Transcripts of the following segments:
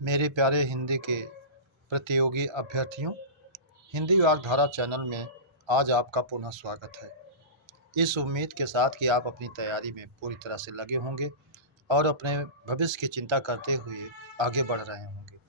मेरे प्यारे हिंदी के प्रतियोगी अभ्यर्थियों, हिंदी वाग्धारा चैनल में आज आपका पुनः स्वागत है। इस उम्मीद के साथ कि आप अपनी तैयारी में पूरी तरह से लगे होंगे और अपने भविष्य की चिंता करते हुए आगे बढ़ रहे होंगे।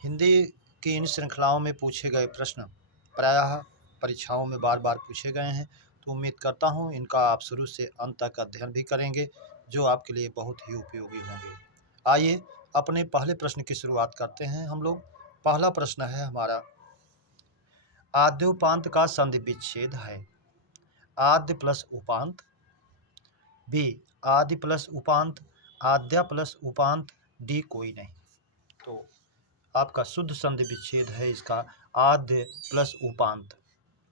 हिंदी की इन श्रृंखलाओं में पूछे गए प्रश्न प्रायः परीक्षाओं में बार बार पूछे गए हैं, तो उम्मीद करता हूँ इनका आप शुरू से अंत तक अध्ययन भी करेंगे, जो आपके लिए बहुत ही उपयोगी होंगे। आइए अपने पहले प्रश्न की शुरुआत करते हैं हम लोग। पहला प्रश्न है हमारा, आद्योपांत का संधि विच्छेद है। आद्य प्लस उपांत, बी आदि प्लस उपांत, आद्या प्लस उपांत, डी कोई नहीं। तो आपका शुद्ध संधि विच्छेद है इसका आद्य प्लस उपांत,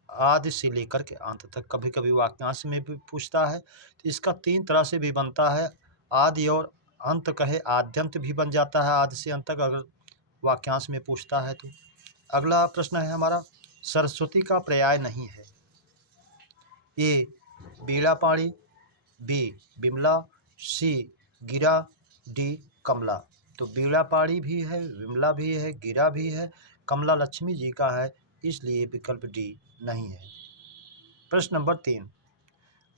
आदि से लेकर के अंत तक। कभी कभी वाक्यांश में भी पूछता है, तो इसका तीन तरह से भी बनता है। आदि और अंत कहे आद्यंत भी बन जाता है आदि से अंत तक, अगर वाक्यांश में पूछता है तो। अगला प्रश्न है हमारा, सरस्वती का पर्याय नहीं है। ए बीड़ा पाणी, बी बिमला, सी गिरा, डी कमला। तो बीड़ा पाणी भी है, विमला भी है, गिरा भी है, कमला लक्ष्मी जी का है, इसलिए विकल्प डी नहीं है। प्रश्न नंबर 3,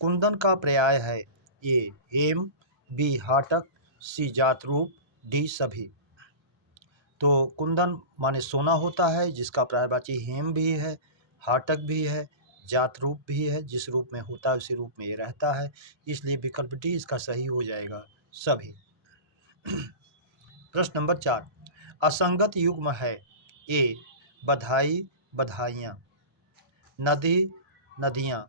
कुंदन का पर्याय है। ए हेम, बी हाटक, सी जातरूप, डी सभी। तो कुंदन माने सोना होता है, जिसका पर्यायवाची हेम भी है, हाटक भी है, जातरूप भी है, जिस रूप में होता है उसी रूप में ये रहता है, इसलिए विकल्प डी इसका सही हो जाएगा, सभी। प्रश्न नंबर 4, असंगत युग्म है। ए बधाई बधाइयाँ, नदी नदियाँ,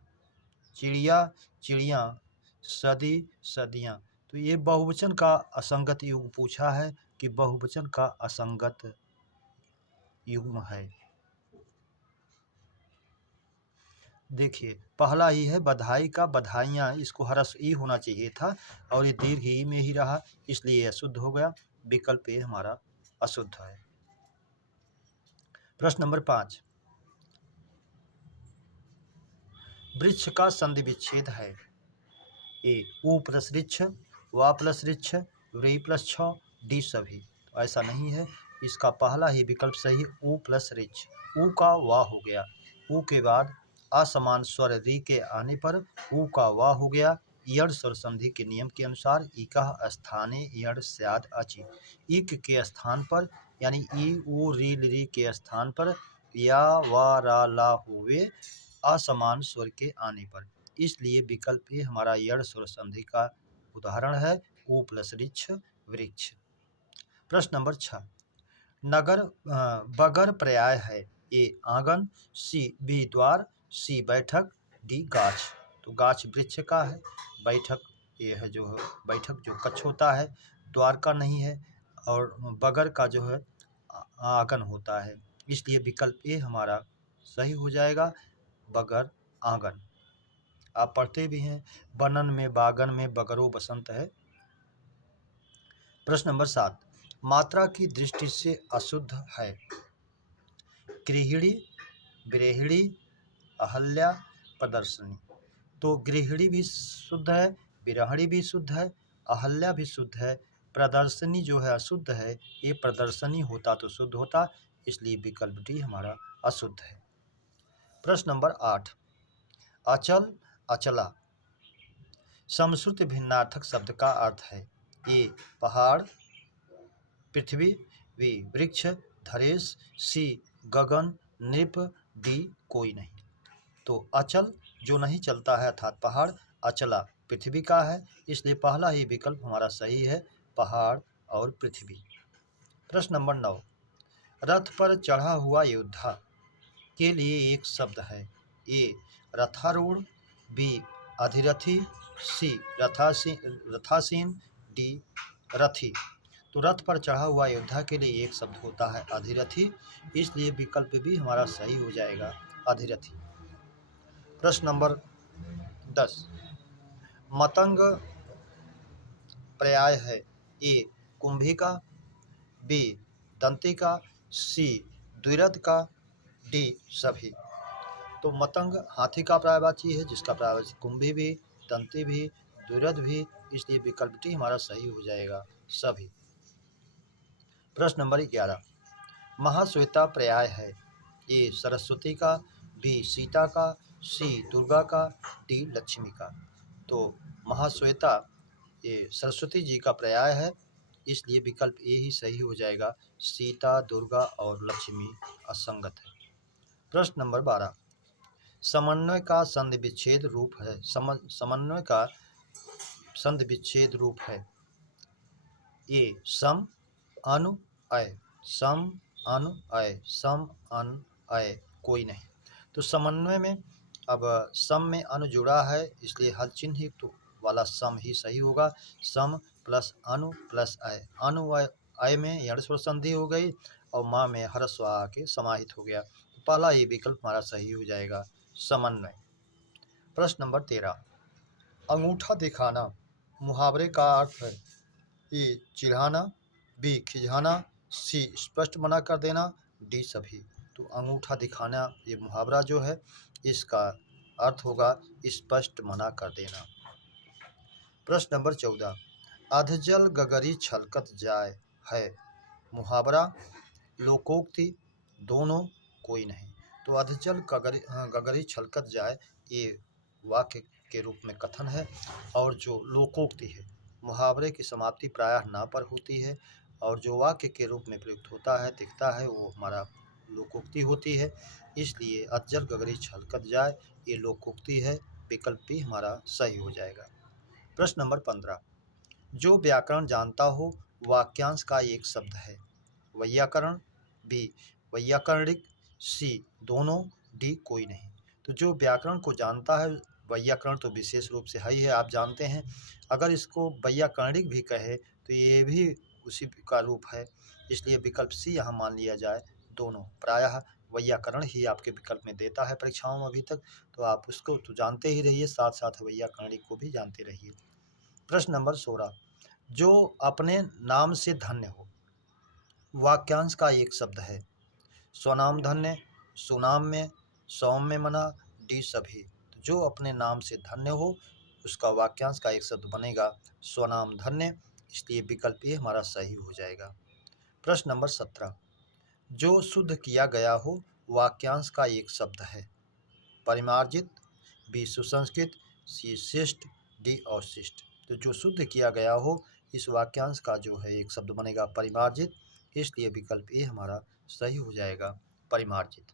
चिड़िया चिड़ियाँ, सदी सदियाँ। तो ये बहुवचन का असंगत युग्म पूछा है कि बहुवचन का असंगत युग्म है। देखिए पहला ही है बधाई का बधाइयाँ, इसको हरस ई होना चाहिए था और ये दीर्घ ई में ही रहा, इसलिए अशुद्ध हो गया। विकल्प ए हमारा अशुद्ध है। प्रश्न नंबर 5, वृक्ष का संधि विच्छेद है। ए ऊ प्लस ऋक्ष, वा प्लस ऋक्ष, व्री प्लस छ, डी सभी। तो ऐसा नहीं है, इसका पहला ही विकल्प सही, ऊ प्लस ऋक्ष। ऊ का वा हो गया, ऊ के बाद असमान स्वर री के आने पर ऊ का वा हो गया। यड़ स्वर संधि के नियम के अनुसार इकः स्थाने यड़ स्याद अचि। इक के स्थान पर यानी ई ऊ री री के स्थान पर या वा रा ला हुए असमान स्वर के आने पर, इसलिए विकल्प ए हमारा यड़ स्वर संधि का उदाहरण है, ऊ प्लस ऋक्ष वृक्ष। प्रश्न नंबर 6, नगर बगर पर्याय है। ए आंगन, सी बी द्वार, सी बैठक, डी गाछ। तो गाछ वृक्ष का है, बैठक ये है जो बैठक जो कक्ष होता है, द्वार का नहीं है, और बगर का जो है आंगन होता है, इसलिए विकल्प ए हमारा सही हो जाएगा, बगर आंगन। आप पढ़ते भी हैं, बनन में बागन में बगरो बसंत है। प्रश्न नंबर 7, मात्रा की दृष्टि से अशुद्ध है। गृहिणी, विरेहिणी, अहल्या, प्रदर्शनी। तो गृहिणी भी शुद्ध है, विरहिणी भी शुद्ध है, अहल्या भी शुद्ध है, प्रदर्शनी जो है अशुद्ध है। ये प्रदर्शनी होता तो शुद्ध होता, इसलिए विकल्प डी हमारा अशुद्ध है। प्रश्न नंबर 8, अचल अचला समश्रुत भिन्नार्थक शब्द का अर्थ है। ए पहाड़, पृथ्वी, बी वृक्ष धरेश, सी गगन नृप, डी कोई नहीं। तो अचल जो नहीं चलता है अर्थात पहाड़, अचला पृथ्वी का है, इसलिए पहला ही विकल्प हमारा सही है, पहाड़ और पृथ्वी। प्रश्न नंबर 9, रथ पर चढ़ा हुआ योद्धा के लिए एक शब्द है। ए रथारूढ़, बी अधिरथी, सी रथासीन, डी रथी। तो रथ पर चढ़ा हुआ योद्धा के लिए एक शब्द होता है अधिरथी, इसलिए विकल्प भी हमारा सही हो जाएगा, अधिरथी। प्रश्न नंबर 10, मतंग पर्याय है। ए कुंभिका, बी दंतिका, सी द्विरथ का, डी सभी। तो मतंग हाथी का पर्यायवाची है, जिसका पर्यायवाची कुंभी भी, दंती भी, द्विरथ भी, इसलिए विकल्प डी हमारा सही हो जाएगा, सभी। प्रश्न नंबर 11, महाश्वेता पर्याय है? ए सरस्वती का, बी सीता का, सी दुर्गा का, डी लक्ष्मी का। तो महाश्वेता ये सरस्वती जी का पर्याय है, इसलिए विकल्प ए ही सही हो जाएगा। सीता, दुर्गा और लक्ष्मी असंगत है। प्रश्न नंबर 12, समन्वय का संधि विच्छेद रूप है। समन्वय का संधि विच्छेद रूप है। ए सम अनु अय, सम अनु अय, सम अनु अय, कोई नहीं। तो समन्वय में अब सम में अनु जुड़ा है, इसलिए हल चिन्ह तो वाला सम ही सही होगा। सम प्लस अनु प्लस अय, अनु अय में यण स्वर संधि हो गई और माँ में हरस्व आके समाहित हो गया। पहला ये विकल्प हमारा सही हो जाएगा, समन्वय। प्रश्न नंबर 13, अंगूठा दिखाना मुहावरे का अर्थ है? ए चिढ़ाना, बी खिजाना, सी स्पष्ट मना कर देना, डी सभी। तो अंगूठा दिखाना ये मुहावरा जो है, इसका अर्थ होगा स्पष्ट मना कर देना। प्रश्न नंबर 14, अधजल गगरी छलकत जाए है मुहावरा, लोकोक्ति, दोनों, कोई नहीं। तो अधजल गगरी छलकत जाए ये वाक्य के रूप में कथन है, और जो लोकोक्ति है मुहावरे की समाप्ति प्रायः ना पर होती है, और जो वाक्य के रूप में प्रयुक्त होता है दिखता है वो हमारा लोकोक्ति होती है, इसलिए अधजल गगरी छलकत जाए ये लोकोक्ति है। विकल्प भी हमारा सही हो जाएगा। प्रश्न नंबर 15, जो व्याकरण जानता हो वाक्यांश का एक शब्द है। वैयाकरण, बी वैयाकरणिक, सी दोनों, डी कोई नहीं। तो जो व्याकरण को जानता है, वैयाकरण तो विशेष रूप से है ही है, आप जानते हैं। अगर इसको वैयाकरणिक भी कहे तो ये भी उसी का रूप है, इसलिए विकल्प सी यहाँ मान लिया जाए, दोनों। प्रायः वैयाकरण ही आपके विकल्प में देता है परीक्षाओं में अभी तक, तो आप उसको तो जानते ही रहिए, साथ साथ वैयाकरणिक को भी जानते रहिए। प्रश्न नंबर 16, जो अपने नाम से धन्य हो वाक्यांश का एक शब्द है। स्वनाम धन्य, सुनाम में, सौम्य मना, डी सभी। तो जो अपने नाम से धन्य हो उसका वाक्यांश का एक शब्द बनेगा स्वनाम धन्य, इसलिए विकल्प ए हमारा सही हो जाएगा। प्रश्न नंबर 17, जो शुद्ध किया गया हो वाक्यांश का एक शब्द है। परिमार्जित, बी सुसंस्कृत, सी शिष्ट, डी अवशिष्ट। तो जो शुद्ध किया गया हो इस वाक्यांश का जो है एक शब्द बनेगा परिमार्जित, इसलिए विकल्प ए हमारा सही हो जाएगा, परिमार्जित।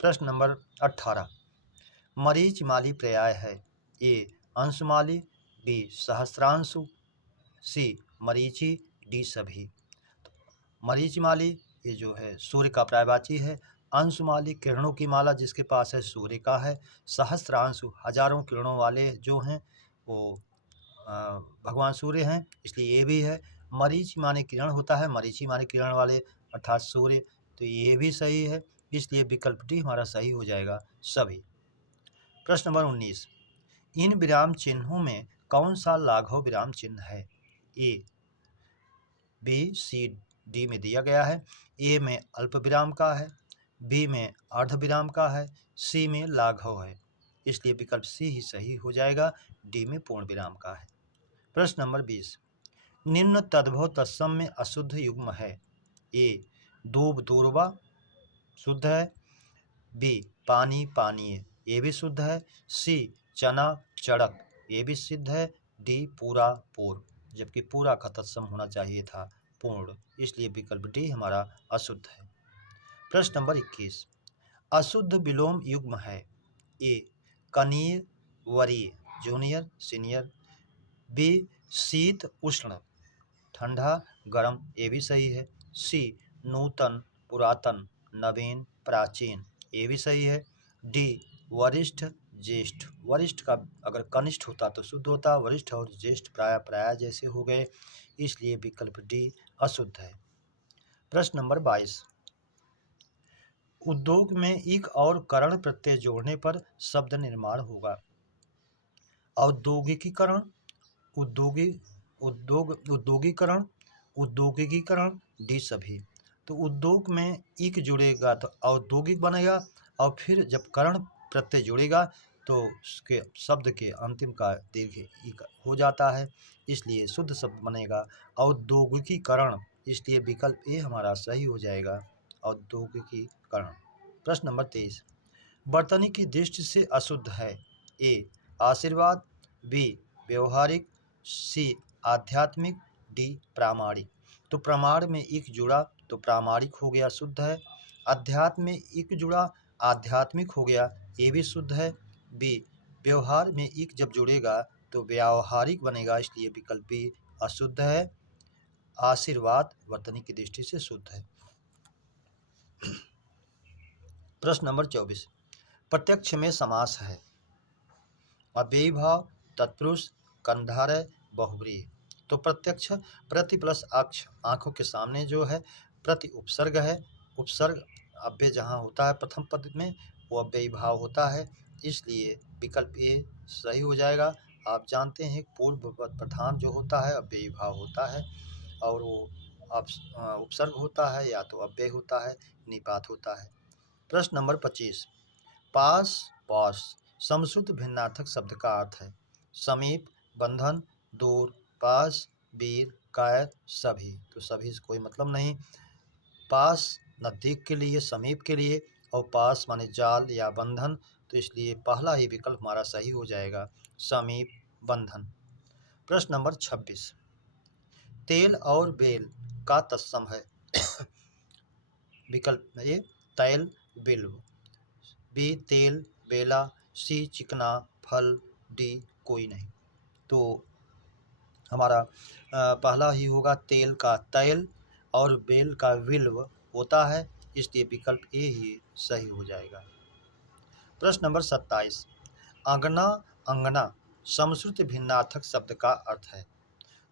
प्रश्न नंबर 18, मरीचमाली पर्याय है। ए अंशमाली, बी सहस्रांशु, सी मरीचि, डी सभी। मरीचमाली ये जो है सूर्य का पर्यायवाची है। अंशुमाली किरणों की माला जिसके पास है सूर्य का है। सहस्रांशु हजारों किरणों वाले जो हैं वो भगवान सूर्य हैं, इसलिए ये भी है। मरीचि माने किरण होता है, मरीचि माने किरण वाले अर्थात सूर्य, तो ये भी सही है, इसलिए विकल्प डी हमारा सही हो जाएगा, सभी। प्रश्न नंबर 19, इन विराम चिन्हों में कौन सा लाघव विराम चिन्ह है? ए बी सी डी में दिया गया है। ए में अल्प विराम का है, बी में अर्ध विराम का है, सी में लाघव है, इसलिए विकल्प सी ही सही हो जाएगा, डी में पूर्ण विराम का है। प्रश्न नंबर 20, निम्न तद्भव तत्सम में अशुद्ध युग्म है। ए दूब दूरबा शुद्ध है, बी पानी पानीय ये भी शुद्ध है, सी चना चड़क ये भी सिद्ध है, डी पूरा पूर्व, जबकि पूरा का तत्सम होना चाहिए था पूर्ण, इसलिए विकल्प डी हमारा अशुद्ध है। प्रश्न नंबर 21, अशुद्ध विलोम युग्म है। ए कनीय वरीय जूनियर सीनियर, बी शीत उष्ण ठंडा गर्म ये भी सही है, सी नूतन पुरातन नवीन प्राचीन ये भी सही है, डी वरिष्ठ ज्येष्ठ। वरिष्ठ का अगर कनिष्ठ होता तो शुद्ध होता, वरिष्ठ और ज्येष्ठ प्राय प्राय जैसे हो गए, इसलिए विकल्प डी अशुद्ध है। प्रश्न नंबर 22, उद्योग में इक और करण प्रत्यय जोड़ने पर शब्द निर्माण होगा। औद्योगिकीकरण, उद्योगीकरण, उद्योगिकीकरण, डी सभी। तो उद्योग में इक जुड़ेगा तो औद्योगिक बनेगा, और फिर जब करण प्रत्यय जुड़ेगा तो उसके शब्द के अंतिम का दीर्घ ई हो जाता है, इसलिए शुद्ध शब्द बनेगा औद्योगिकीकरण। इसलिए विकल्प ए हमारा सही हो जाएगा, औद्योगिकीकरण। प्रश्न नंबर 23, वर्तनी की दृष्टि से अशुद्ध है। ए आशीर्वाद, बी व्यवहारिक, सी आध्यात्मिक, डी प्रामाणिक। तो प्रमाण में इक जुड़ा तो प्रामाणिक हो गया, शुद्ध है। अध्यात्म में इक जुड़ा आध्यात्मिक हो गया, ये भी शुद्ध है। बी व्यवहार में इक जब जुड़ेगा तो व्यावहारिक बनेगा, इसलिए विकल्प बी अशुद्ध है। आशीर्वाद वर्तनी की दृष्टि से शुद्ध है। प्रश्न नंबर 24, प्रत्यक्ष में समास है। अव्ययी भाव, तत्पुरुष, कंधारय, बहुव्रीहि। तो प्रत्यक्ष प्रति प्लस अक्ष, आंखों के सामने जो है, प्रति उपसर्ग है। उपसर्ग अव्यय जहाँ होता है प्रथम पद में वो अव्ययी भाव होता है, इसलिए विकल्प ए सही हो जाएगा। आप जानते हैं पूर्व प्रधान जो होता है अव्ययी भाव होता है और वो उपसर्ग होता है या तो अव्यय होता है, निपात होता है। प्रश्न नंबर 25, पास पास समश्रुत भिन्नार्थक शब्द का अर्थ है। समीप, बंधन, दूर, पास, वीर, कायर, सभी। तो सभी से कोई मतलब नहीं। पास नज़दीक के लिए, समीप के लिए, और पास माने जाल या बंधन, तो इसलिए पहला ही विकल्प हमारा सही हो जाएगा, समीप, बंधन। प्रश्न नंबर 26, तेल और बेल का तत्सम है। विकल्प ए तैल, बिल्व, बी तेल, बेला, सी चिकना, फल, डी कोई नहीं। तो हमारा पहला ही होगा, तेल का तैल और बेल का विल्व होता है, इसलिए विकल्प ए ही सही हो जाएगा। प्रश्न नंबर 27, अंगना अंगना समश्रुत भिन्नार्थक शब्द का अर्थ है।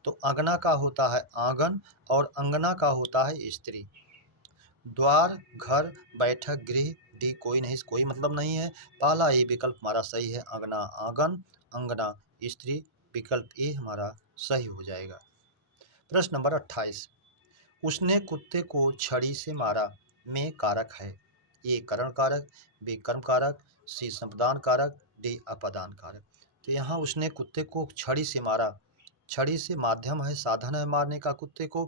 तो अंगना का होता है आंगन और अंगना का होता है स्त्री। द्वार, घर, बैठक, गृह, डी कोई नहीं, कोई मतलब नहीं है। पहला ये विकल्प हमारा सही है, अंगना आंगन, अंगना स्त्री, विकल्प ए हमारा सही हो जाएगा। प्रश्न नंबर 28, उसने कुत्ते को छड़ी से मारा में कारक है। ए करण कारक, बी कर्म कारक, सी संप्रदान कारक, डी अपादान कारक। तो यहाँ उसने कुत्ते को छड़ी से मारा, छड़ी से माध्यम है, साधन है मारने का कुत्ते को,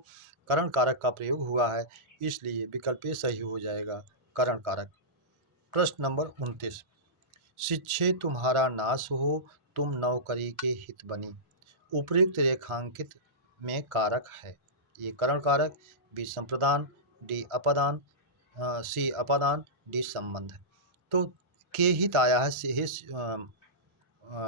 करण कारक का प्रयोग हुआ है, इसलिए विकल्प ए सही हो जाएगा, करण कारक। प्रश्न नंबर 29, शिक्षे तुम्हारा नाश हो, तुम नौकरी के हित बनी। उपयुक्त रेखांकित में कारक है। ये करण कारक, बी संप्रदान, डी अपादान, सी अपादान, डी संबंध। तो के हित आया है,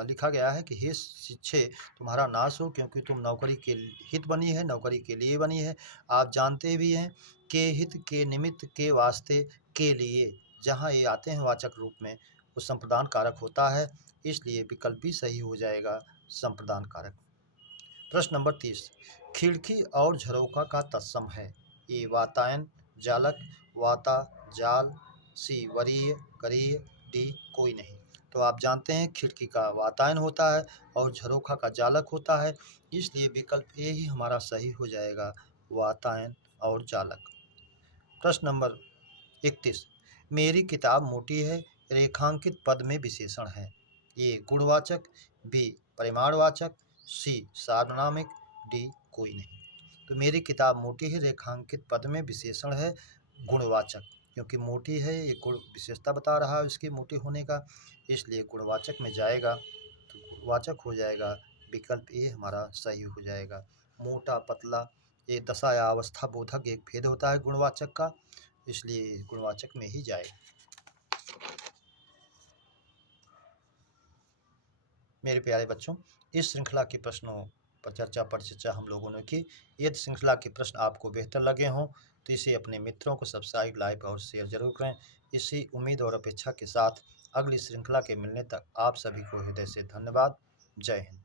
लिखा गया है कि हे शिक्षे तुम्हारा नाश हो, क्योंकि तुम नौकरी के हित बनी है, नौकरी के लिए बनी है। आप जानते भी हैं के हित, के निमित्त, के वास्ते, के लिए, जहाँ ये आते हैं वाचक रूप में वो संप्रदान कारक होता है, इसलिए विकल्प भी सही हो जाएगा, संप्रदान कारक। प्रश्न नंबर 30, खिड़की और झरोका का तत्सम है। ए वातायन, जालक, वाता, जाल, सी वरीय, करीय, डी कोई नहीं। तो आप जानते हैं खिड़की का वातायन होता है और झरोखा का जालक होता है, इसलिए विकल्प ए ही हमारा सही हो जाएगा, वातायन और जालक। प्रश्न नंबर 31, मेरी किताब मोटी है, रेखांकित पद में विशेषण है। ए गुणवाचक, बी परिमाणवाचक, सी सार्वनामिक, डी कोई नहीं। तो मेरी किताब मोटी है रेखांकित पद में विशेषण है, गुणवाचक, क्योंकि मोटी है ये गुण विशेषता बता रहा है उसके मोटे होने का, इसलिए गुणवाचक में जाएगा, तो गुणवाचक हो जाएगा, विकल्प ए हमारा सही हो जाएगा। मोटा पतला ये दशा या अवस्था बोधक एक भेद होता है गुणवाचक का, इसलिए गुणवाचक में ही जाएगा। मेरे प्यारे बच्चों, इस श्रृंखला के प्रश्नों पर चर्चा हम लोगों ने की। यदि श्रृंखला के प्रश्न आपको बेहतर लगे हों तो इसे अपने मित्रों को सब्सक्राइब, लाइक और शेयर जरूर करें। इसी उम्मीद और अपेक्षा के साथ अगली श्रृंखला के मिलने तक आप सभी को हृदय से धन्यवाद। जय हिंद।